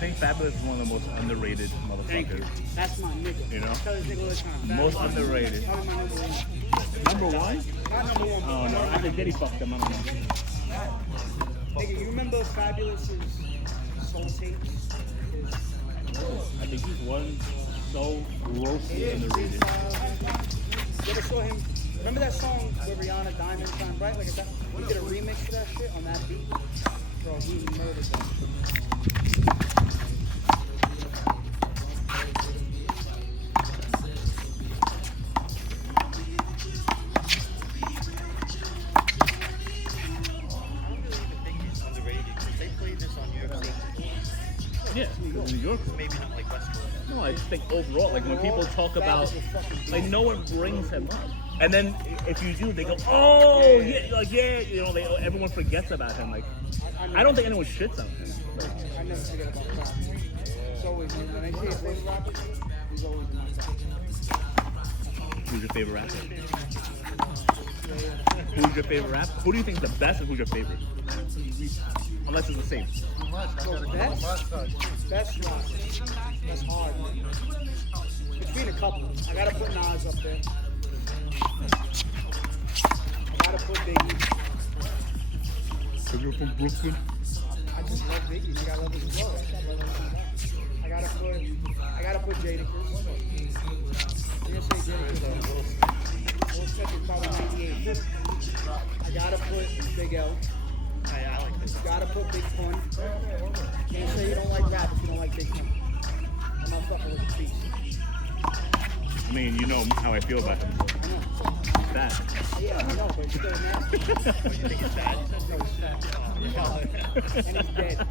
think Fabulous is one of the most underrated Thank you. motherfuckers. That's my nigga. You know? I tell this nigga all the time. Most Fabulous. underrated. Probably my number one. Number one? Not number one, but Oh no, I think Diddy fucked him. I don't know. nigga, you remember Fabulous's Soul Tapes? I think he's one so grossly underrated. You ever saw him? Remember that song with Rihanna, Diamond Shine Bright? Like that, he did a remix of that shit on that beat. Bro, he murdered that shit. I don't really even think he's underrated because they played this on New York State. Yeah, New York. Maybe not like West Coast. No, I just think overall, like when people talk about, like no one brings him up, and then if you do, they go, oh yeah, like yeah, you know, everyone forgets about him. Like I don't think anyone shits on him. Like, I never forget about that. It's always, when they say his favorite rapper, he's always in my top. who's your favorite rapper? Who's your favorite rapper? Who do you think is the best, and who's your favorite? Unless it's the same. So best rapper. That's hard, man. Between a couple. I gotta put Nas up there. I gotta put Biggie. Cause you're from Brooklyn. I just love Biggie. Nigga, I love his flow. I gotta put Jadakiss. I'm gonna say Jadakiss. Will Smith is probably 88. I gotta put Big L. I like this. Gotta put Big Pun. Can't say you don't like rap if you don't like Big Pun. I'm not fucking with the beast. I mean, you know how I feel about him. I know. Bad. Yeah, I know, but it's still nasty. What, you think it's bad? No, it's not. And he's dead.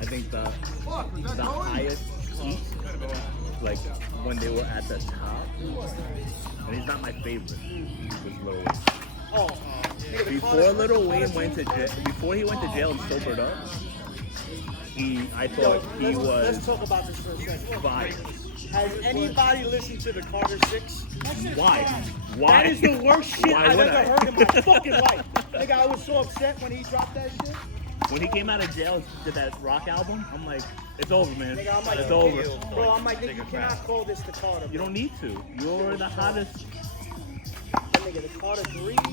I think the highest peak, like when they were at the top, and he's not my favorite, was Lil Wayne. Oh, nigga, the Before Carter- Lil Wayne went to jail, before he went to jail and sobered up, I thought he Let's was talk about this for a second. fire. Has anybody listened to the Carter 6? Why? Why? That is the worst shit Why I've would ever I? heard in my fucking life. Nigga, I was so upset when he dropped that shit. When he came out of jail and did that rock album, I'm like, it's over, man. Nigga, I'm like, It's over. Bro, I'm like, nigga, you cannot call this the Carter. You don't need to. You're the hottest. That nigga, the Carter 3. I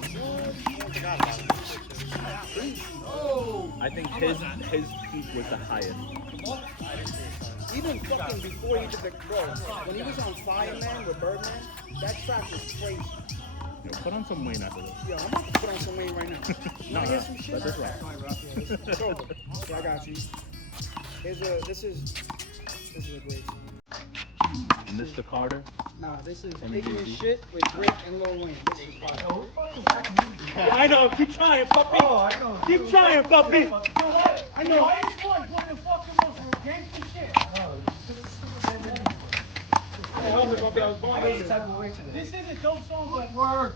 forgot about it. I think his peak was the highest. Even fucking before he did the bro, when he was on Fireman with Birdman, that track was crazy. Yo, put on some Wayne after this. Yo, I'm about to put on some Wayne right now. You No, wanna hear some no, shit? let this rock. It's over. Yeah, I got you. This is a great song. Mr. Carter. Nah, this is MVP. ignorant shit with Drake and Lil Wayne. This is fire. Yeah, I know. Keep trying, puppy. Oh, I know. Keep trying, puppy. I know. Why you going the fucking most gangster shit? I was puppy. I was born This is a dope song, but work.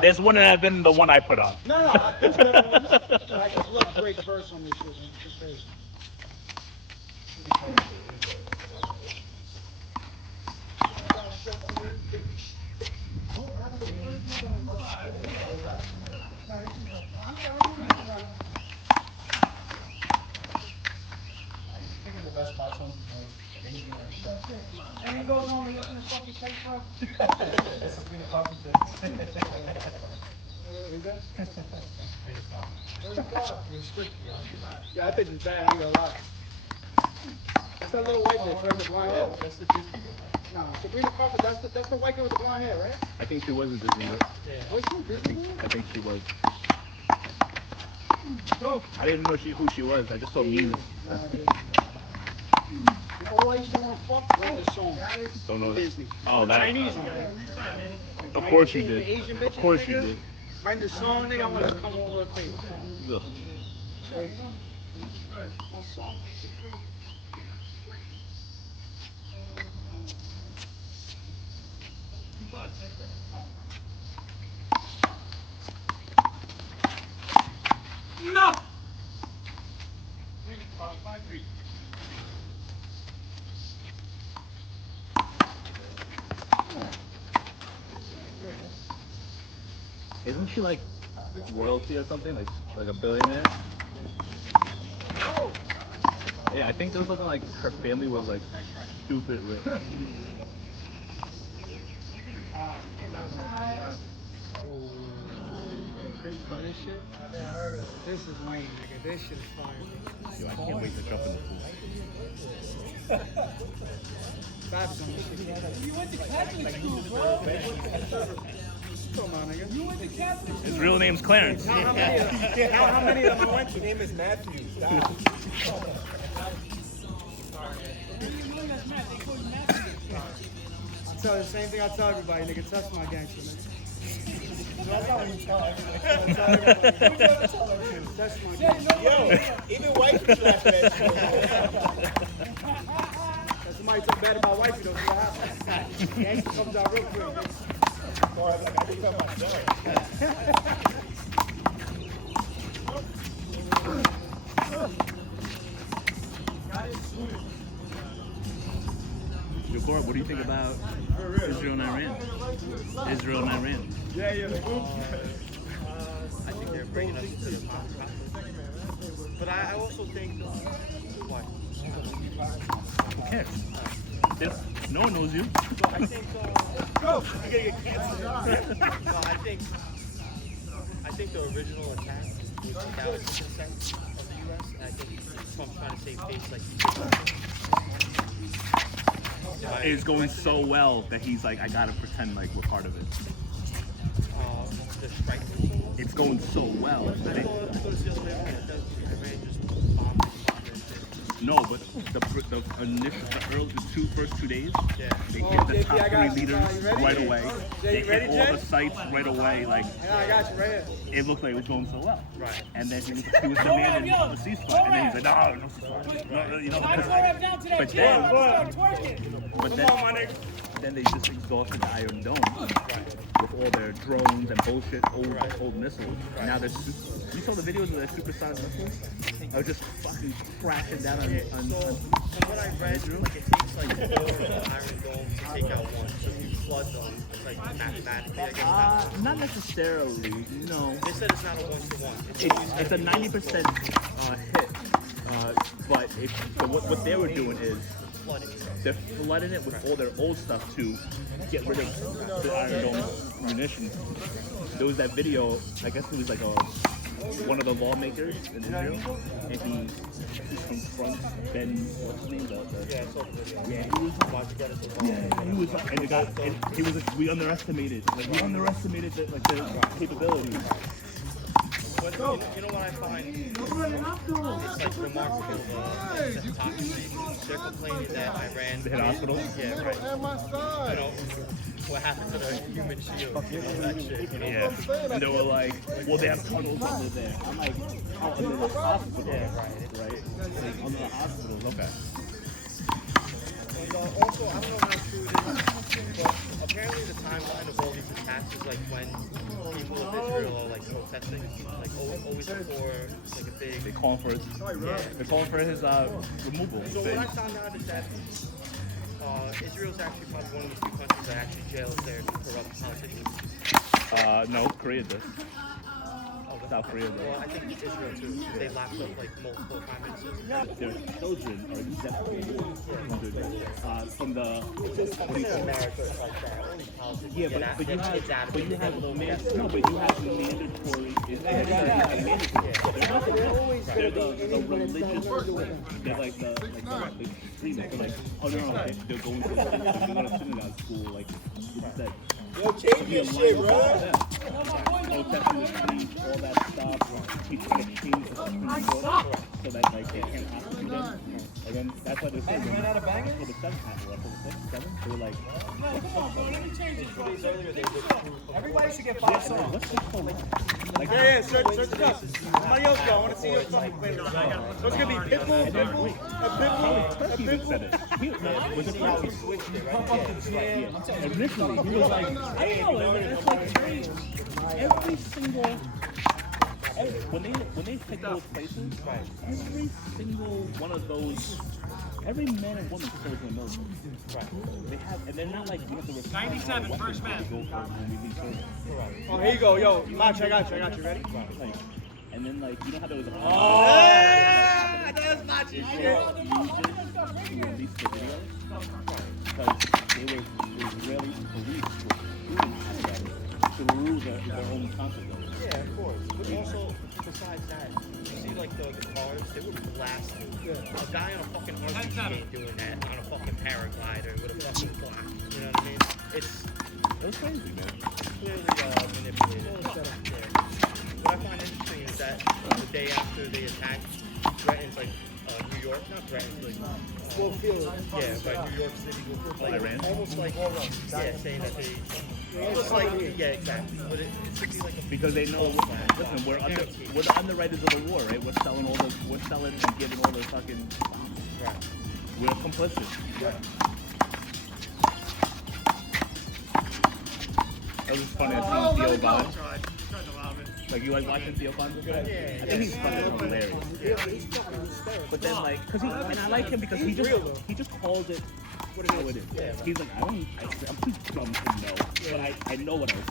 This wouldn't have been the one I put on. No, this better one. I just love Drake's verse on this shit, man. It's crazy. And he goes on to listen to fucking tape, bro. Yeah, that bitch is bad. I ain't gonna lie. That's that little white bitch, right, with blonde hair. That's the juicy girl. No, Sabrina Carpenter. That's the white girl with the blonde hair, right? I think she was a Disney girl. Was she Disney? I think she was. I didn't know who she was. I just saw memes. All I used to want to fuck was the song. Don't know that. Disney. Oh, that. Chinese, man. Of course you The did. Asian Of bitches, course you nigga. did. Write the song, nigga. I want to come over with me. Ugh. No! Isn't she like royalty or something? Like a billionaire? Yeah, I think there was something like her family was like stupid rich. This shit? This is lame, nigga. This shit is fire, bro. Yo, I can't wait to jump in the pool. Babs on this shit. You went to Catholic school, bro. Come on, nigga. You went to Catholic school. His real name's Clarence. How many of them? How many of them I went to? His name is Matthew. Stop. You know that's Matt. They call you Matthew. I tell you the same thing I tell everybody, nigga. Touch my gangster, nigga. That's not what you tell everybody. I tell everybody, touch my gangster. Yo, even white people laugh at that shit. If somebody talk bad about white people, see what happens. Gangster comes out real quick. I can tell myself. Yo, Cora, what do you think about Israel and Iran? Israel and Iran. I think they're bringing us to the conflict. But I also think, why? Who cares? No one knows you. So I think, you're gonna get canceled. No, I think the original attack was without the consent of the U.S. And I think Trump's trying to save face like he did. It's going so well that he's like, I gotta pretend like we're part of it. The strike. It's going so well. that it- No, but the initial, the first 2 days, Yeah. they hit the JP, top I got 3 you. leaders You ready? right away. Jay, They you hit ready, all Jay? the sites right away. Like Yeah, I got you right here. it looked like it was going so well. Right. And then he was demanding the ceasefire, and then he's like, no ceasefire. No, you know. I tore down to that But gym. then- I'm gonna start twerking. But then they just exhausted the Iron Dome with all their drones and bullshit old missiles. And now you saw the videos of their supersonic missiles? I was just fucking crashing down on From what I read, like it takes like 4 Iron Dome to take out one. So if you flood them, like mathematically, I guess. not necessarily, no. They said it's not a 1-to-1. It's a 90% hit. But so what they were doing is flooding. they're flooding it with all their old stuff to get rid of the Iron Dome munitions. There was that video, I guess it was like one of the lawmakers in Israel, and he confronts Ben, what's his name? Yeah, it's over there. Yeah, he was. Why'd you get us involved? Yeah, he was, and the guy, and he was like, we underestimated the capabilities. But you know what I find? It's like remarkable. The hypocrisy. They're complaining that Iran. The hit hospital? Yeah, right. You know, what happened to the human shield? You know, that shit. You know? Yeah, and they were like, well, they have tunnels under there. I'm like, oh, under the hospital. Yeah, right. Like, under the hospitals, okay. And also, I don't know how true it is, but apparently the timeline of all these attacks is like when people of Israel are like protesting, like always before like a big. They calling for his, they're calling for his removal. So what I found out is that Israel's actually probably one of the few countries that actually jails their corrupt politicians. No, Korea does. South Korea does. Well, I think Israel too. They lapped up like multiple prime ministers. Their children are exempted from the. America is like that. Only politics. Yeah, but you have mandatory. They're the religious. They're like the extremists. They're like, oh no, they're going to synagogue school like you said. Yo, change your shit, bro. Protesting the streets, all that stuff. He's trying to change the Supreme Court so that like they can't prosecute them. And then that's why they're saying for the 7th half, right? For the 7th, they were like, Everybody should get 5 songs. what's this called? Like, Yeah, search it up. Somebody else go. I want to see your fucking playlist. So it's going to be Pitbull, Turkey even said it. Was it Turkey? Initially, he was like, I don't know, it's like every single, when they pick those places, every single one of those Every man and woman serves in the military. Right. They have, and they're not like we have to respond. 97, first man. To go for when we leave service. Correct. Oh, here you go, yo, Mach, I got you. Ready? Like, and then like you know how there was a That's Mach Israel shit. used it to release the videos because they were Israeli police were shooting at them to rule their own conflict. Yeah, of course. But also, besides that, you see like the cars, they would blast you. A guy on a fucking RPG ain't doing that on a fucking paraglider with a fucking Glock. You know what I mean? It was crazy, man. Clearly manipulated. Yeah. What I find interesting is that the day after they attacked, threatens like New York, not threatens, like Wolf Field. yeah, by New York City, like Iran? almost like saying that they, almost like yeah, exactly. But it should be like a Because they know, listen, we're the underwriters of the war, right? We're selling and giving all the fucking bombs. right. We're complicit. That was just funny. I seen Theo Von. Like you like watching Theo Von? Yeah. I think he's fucking hilarious. But then like, and I like him because he just calls it how it is. He's like, I'm too dumb to know, but I know what I see.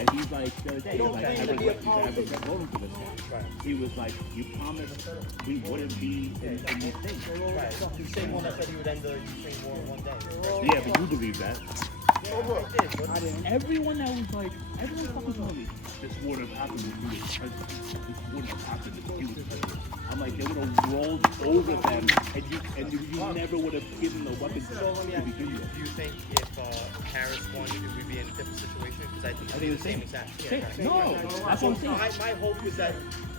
And he's like, the other day, he's like, I regret voting for this guy. He was like, you promised we wouldn't be in these things. Right. The same one that said he would end the Ukraine war in one day. Yeah, but you believe that. Everyone that was like, everyone fucking told me, this would have happened if he was president. This wouldn't have happened if he was president. I'm like, they would have rolled over them, and you never would have given the weapons to begin with. Do you think if Harris won, would we be in a different situation? Because I think it'd be the same exact. Yeah, right. No, that's what I'm saying. My hope is that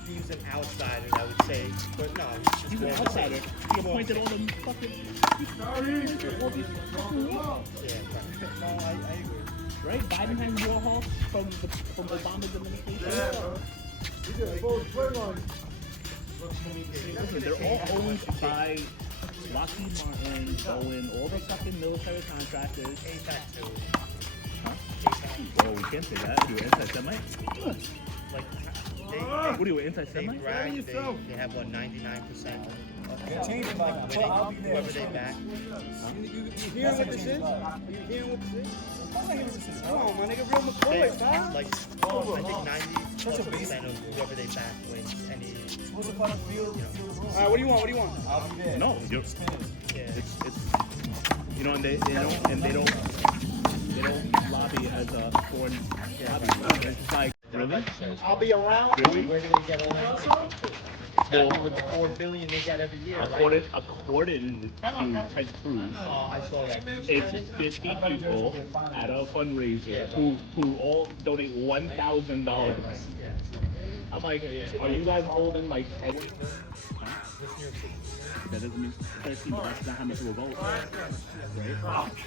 he's an outsider, I would say, but no, He's an outsider. He appointed all them fucking. All these fucking laws. Yeah, right. No, I agree. Right? Biden has war hawks from Obama's administration. Listen, they're all owned by Lockheed Martin, Boeing, all the fucking military contractors. APAC too. Huh? Oh, we can't say that. You're anti-Semite? Like, What are you, they anti-Semite? brag, they have what, 99% of winning, whoever they back. You hear what this is? You hear what this is? Come on, my nigga, real McCoy, fam. Like, I think 90% of whoever they back wins any, All right, what do you want? No, you're, yeah. it's you know, and they don't lobby as a foreign lobby. It's like, really? I'll be around. Really? Where do they get all that money? Well, with the $4 billion they get every year, right? According to Ted Cruz, I saw that. it's 50 people at a fundraiser who all donate $1,000. I'm like, are you guys holding like? Huh? That doesn't mean 13, but that's not how much will vote, right?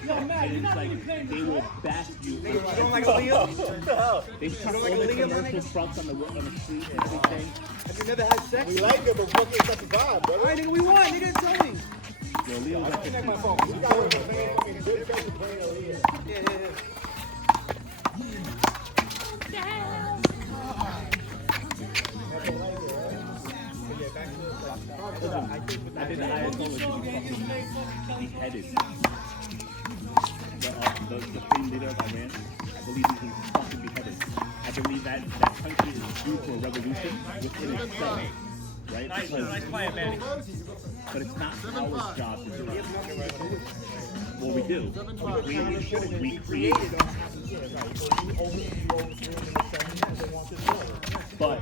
Yo, man, And you're it's not like even paying they me. will bash you. You don't like Aaliyah? They truck all the commercial trucks on the street and everything. Have you never had sex? We like it, but fuck it's not the vibe, bro. All right, nigga, we want. Nigga, tell me. Yo, Leo's like, Check my phone. You got it, man. Yeah. listen, I think the Ayatollah should be fucking beheaded. The supreme leader of Iran, I believe he should be fucking beheaded. I believe that country is due for a revolution within itself. Right? Nice plan, Manny. But it's not our job to do it. Well, we do. We created But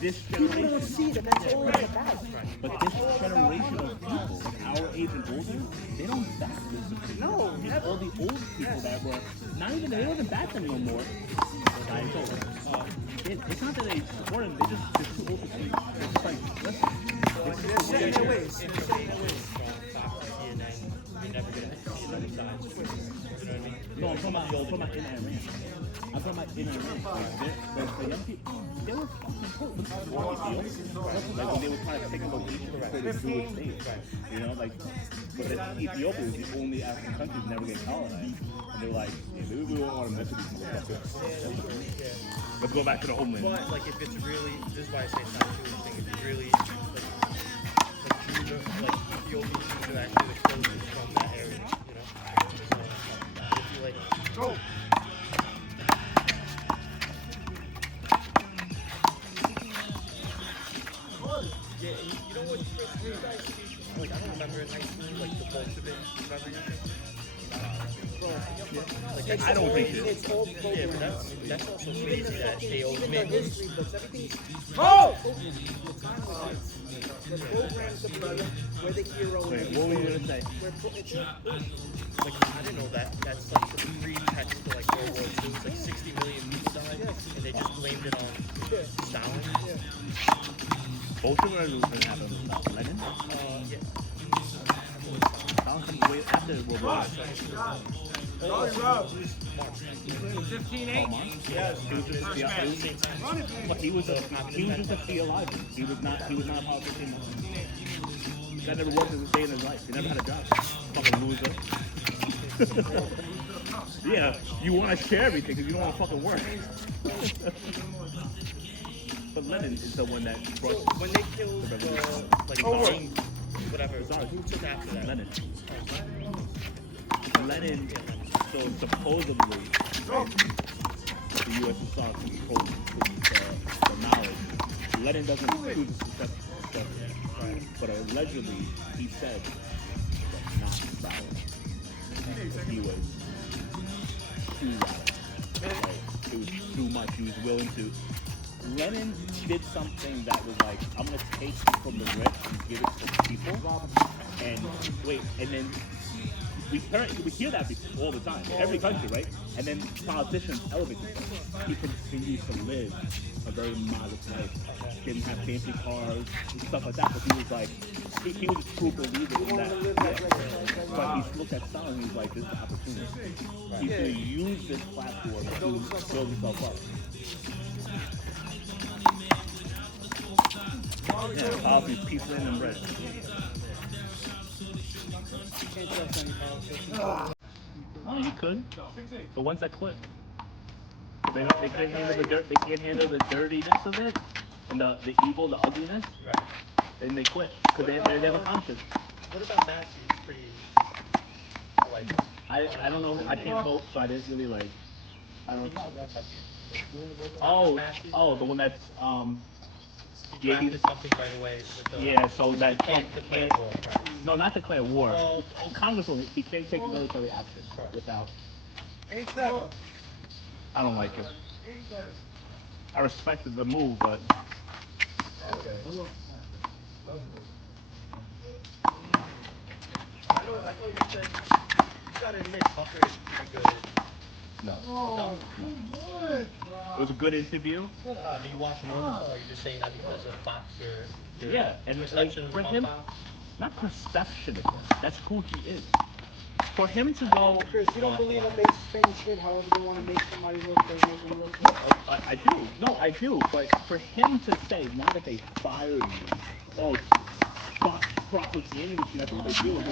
this generation, See that that's all it's about. but this generation of people, like our age and older, they don't back this. No, It's all the old people that were not even, they don't even back them no more. It's not that they support them, they're too old to see. It's like, listen, this is the way it is. No, I'm talking about in Iran. I'm talking about in Iran. Like, the young people, they were fucking cool. Look at Ethiopia. Like when they were trying to take a location for the Jewish state. You know, like, but Ethiopia was the only African country to never get colonized. And they were like, yeah, we don't want to mess with these motherfuckers. Let's go back to the homeland. But like, if it's really, this is why I say it's not a Jewish thing. If it's really like Judah, like Ethiopia Yeah, and you know what, Chris, you guys teach, like, I don't remember in high school, like, the Bolshevik revolution. Like, I don't think it. It's all yeah, but programmed. that's also Even crazy the that fucking, they even the omit. history books, everything. Oh! The time limits. We're programmed to believe we're the hero. Wait, and what were you gonna say? it's all Like, I didn't know that. That's like the pretext to like World War II. It's like 60 million people died, and they just blamed it on Stalin. Bolshevik Revolution happened with Lenin. Yeah. Stalin comes way after World War I. Sorry, Rob. 12 months. Yes. He was just but he was just a theologian. He was not a politician. That never worked a day in his life. He never had a job. Fucking loser. Yeah, you want to share everything because you don't want to fucking work. But Lenin is the one that brought When they killed like Stalin, whatever, who took after that? Lenin. Lenin, so supposedly, the USSR controls the knowledge. Lenin doesn't choose to accept stuff, but allegedly he said that not Stalin. He was too radical. It was too much. He was willing to. Lenin did something that was like, I'm gonna take from the rich and give it to the people. And wait, and then we hear that all the time, every country, right? And then politicians elevate themselves. He continues to live a very modest life. Didn't have fancy cars and stuff like that, but he was like, he was a true believer in that. Yeah. But he looked at Stalin and he's like, this is the opportunity. He's going to use this platform to build himself up. Yeah, politics, peace, land, and bread. can't trust any politician. Oh, you could. The ones that quit. They can't handle the dirt. They can't handle the dirtiness of it and the evil, the ugliness. And they quit because they have a conscience. What about Matthew? He's pretty like. I don't know. I can't vote, so I didn't really like. I don't know. Oh, the one that's He drafted something right away. With the, yeah. So that can't declare war. no, not declare war. Congress will. He can't take military action without. I don't like it. I respected the move, but. I know you said you gotta admit Tucker is pretty good at. No. It was a good interview. Do you watch more, or are you just saying that because of Fox or Yeah, and perception for of him, Fox? not perception of him. That's who he is. For him to go, Chris, you don't believe in famous shit, however they want to make somebody look, they make them look good. I do. No, I do. But for him to say, now that they fired me, oh, propaganda, that's what they do.